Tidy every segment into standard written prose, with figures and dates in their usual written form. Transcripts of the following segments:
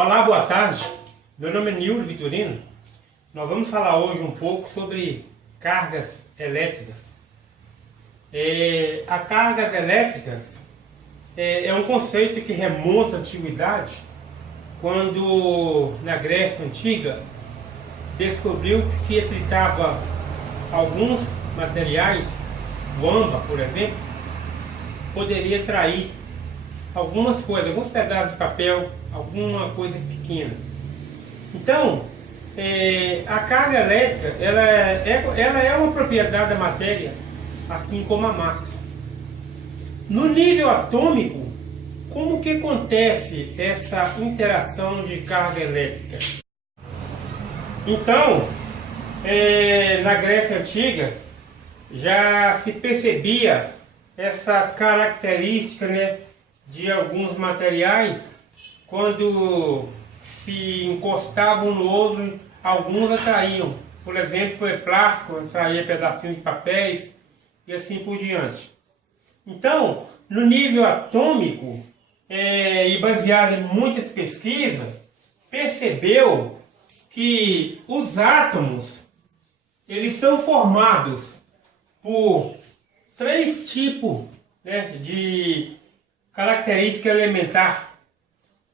Olá, boa tarde. Meu nome é Nildo Vitorino. Nós vamos falar hoje um pouco sobre cargas elétricas. A cargas elétricas é um conceito que remonta à antiguidade, quando na Grécia Antiga descobriu que se aplicava alguns materiais, o âmbar, por exemplo, poderia trair algumas coisas, alguns pedaços de papel, alguma coisa pequena. Então, a carga elétrica, ela é uma propriedade da matéria, assim como a massa. No nível atômico, como que acontece essa interação de carga elétrica? Então, na Grécia Antiga, já se percebia essa característica, né, de alguns materiais, quando se encostavam um no outro, alguns atraíam. Por exemplo, o plástico atraía pedacinhos de papéis e assim por diante. Então, no nível atômico, e baseado em muitas pesquisas, percebeu que os átomos, eles são formados por três tipos, né, de característica elementar.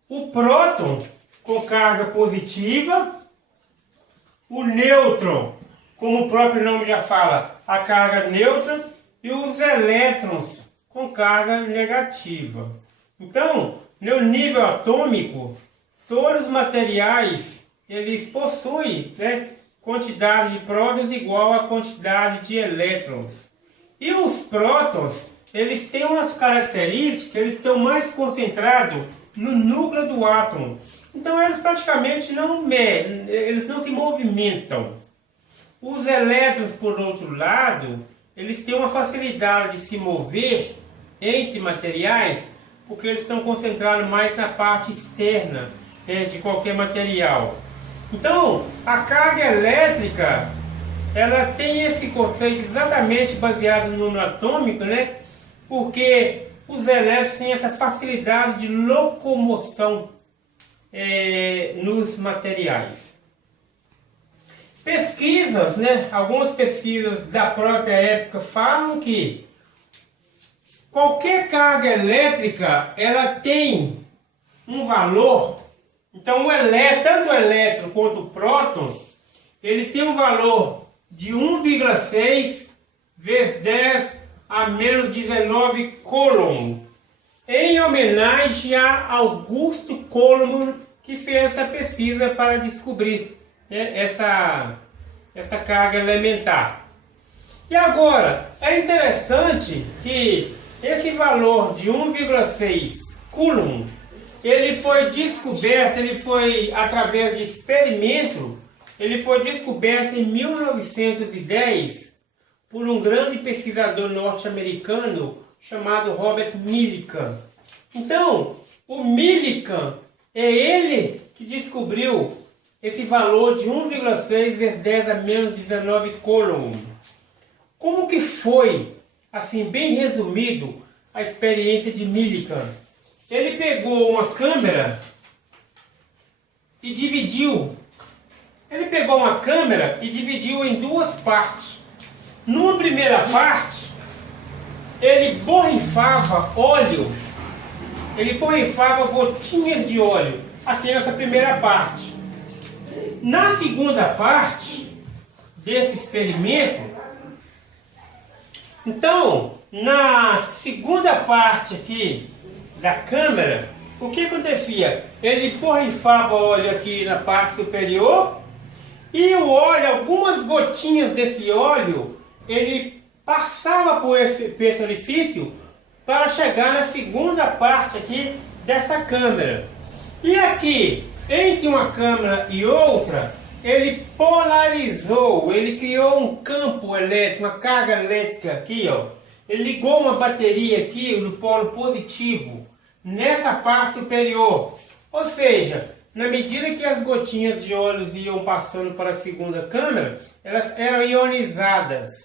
O próton, com carga positiva, o nêutron, como o próprio nome já fala, a carga neutra, e os elétrons, com carga negativa. Então, no nível atômico, todos os materiais, eles possuem, né, quantidade de prótons igual à quantidade de elétrons. E os prótons, eles têm umas características, eles estão mais concentrados no núcleo do átomo. Então eles praticamente eles não se movimentam. Os elétrons, por outro lado, eles têm uma facilidade de se mover entre materiais, porque eles estão concentrados mais na parte externa, de qualquer material. Então, a carga elétrica, ela tem esse conceito exatamente baseado no número atômico, né? Porque os elétrons têm essa facilidade de locomoção nos materiais. Pesquisas, né? Algumas pesquisas da própria época falam que qualquer carga elétrica, ela tem um valor. Então, tanto o elétron quanto o próton, ele tem um valor de 1,6 vezes 10 a menos 19 Coulomb, em homenagem a Augusto Coulomb, que fez essa pesquisa para descobrir, né, essa carga elementar. E agora, é interessante que esse valor de 1,6 Coulomb, ele foi descoberto, através de experimento, ele foi descoberto em 1910 por um grande pesquisador norte-americano chamado Robert Millikan. Então, o Millikan é ele que descobriu esse valor de 1,6 vezes 10 a menos 19 Coulomb. Como que foi, assim, bem resumido, a experiência de Millikan? Ele pegou uma câmera e dividiu. Em duas partes. Numa primeira parte, ele borrifava óleo, gotinhas de óleo, aqui nessa primeira parte. Na segunda parte desse experimento, então, na segunda parte aqui da câmera, o que acontecia? Ele borrifava óleo aqui na parte superior, e o óleo, algumas gotinhas desse óleo, ele passava por esse orifício para chegar na segunda parte aqui dessa câmera. E aqui, entre uma câmera e outra, ele polarizou, ele criou um campo elétrico, uma carga elétrica aqui, ó. Ele ligou uma bateria aqui no polo positivo, nessa parte superior. Ou seja, na medida que as gotinhas de óleo iam passando para a segunda câmara, elas eram ionizadas.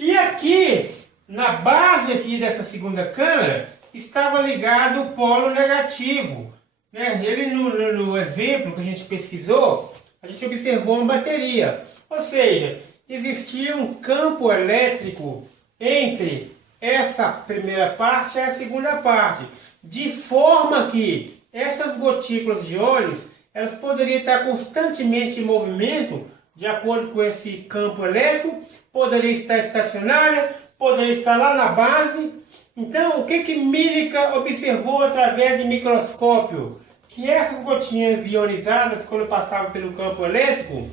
E aqui, na base aqui dessa segunda câmara, estava ligado o polo negativo, né? Ele no exemplo que a gente pesquisou, a gente observou uma bateria. Ou seja, existia um campo elétrico entre essa primeira parte e a segunda parte, de forma que essas gotículas de óleos elas poderiam estar constantemente em movimento, de acordo com esse campo elétrico, poderia estar estacionária, poderia estar lá na base. Então, o que Millikan observou através de microscópio? Que essas gotinhas ionizadas, quando passavam pelo campo elétrico,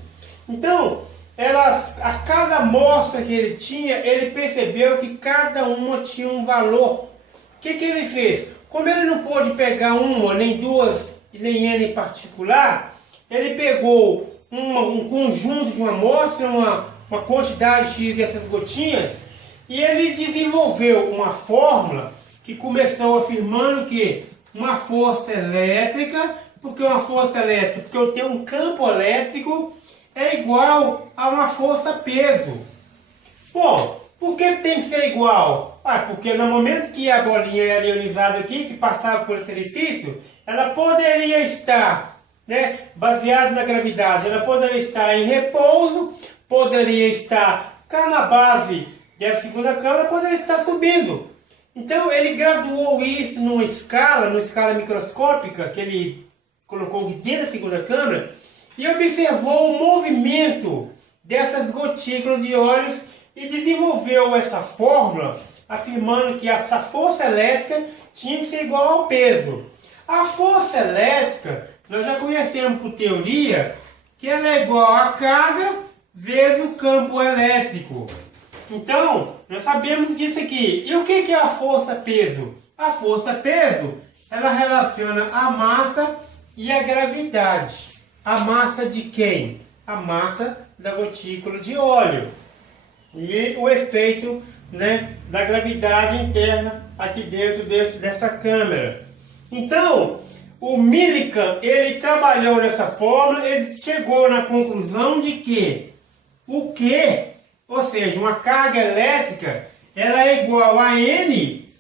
então, a cada amostra que ele tinha, ele percebeu que cada uma tinha um valor. O que ele fez? Como ele não pôde pegar uma, nem duas, nem N em particular, ele pegou um conjunto de uma amostra, uma quantidade X dessas gotinhas, e ele desenvolveu uma fórmula que começou afirmando que uma força elétrica, porque eu tenho um campo elétrico, é igual a uma força-peso. Bom, por que tem que ser igual? Porque no momento que a bolinha era ionizada aqui, que passava por esse orifício, ela poderia estar, né, baseada na gravidade, ela poderia estar em repouso, poderia estar cá na base da segunda câmara, poderia estar subindo. Então ele graduou isso numa escala microscópica, que ele colocou dentro da segunda câmara, e observou o movimento dessas gotículas de óleos e desenvolveu essa fórmula, afirmando que essa força elétrica tinha que ser igual ao peso. A força elétrica, nós já conhecemos por teoria, que ela é igual a carga vezes o campo elétrico. Então, nós sabemos disso aqui. E o que é a força-peso? A força-peso, ela relaciona a massa e a gravidade. A massa de quem? A massa da gotícula de óleo. E o efeito, né, da gravidade interna aqui dentro dessa câmara. Então, o Millikan, ele trabalhou nessa fórmula, ele chegou na conclusão de que o Q, ou seja, uma carga elétrica, ela é igual a N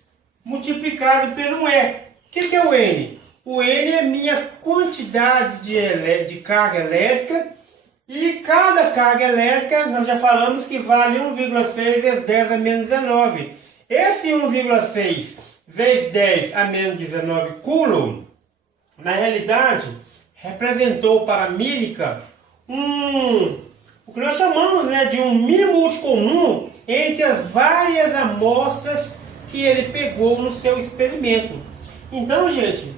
multiplicado pelo E. O que é o N? O N é minha quantidade de carga elétrica, e cada carga elétrica, nós já falamos que vale 1,6 vezes 10 a menos 19. Esse 1,6 vezes 10 a menos 19 coulomb, na realidade, representou para Millikan o que nós chamamos, né, de um mínimo útil comum entre as várias amostras que ele pegou no seu experimento. Então, gente,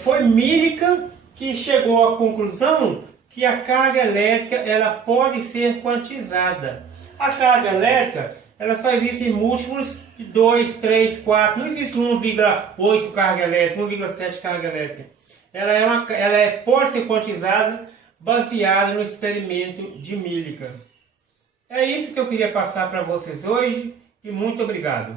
foi Millikan que chegou à conclusão que a carga elétrica ela pode ser quantizada. A carga elétrica ela só existe em múltiplos de 2, 3, 4. Não existe 1,8 carga elétrica, 1,7 carga elétrica. Ela pode ser quantizada baseada no experimento de Millikan. É isso que eu queria passar para vocês hoje e muito obrigado.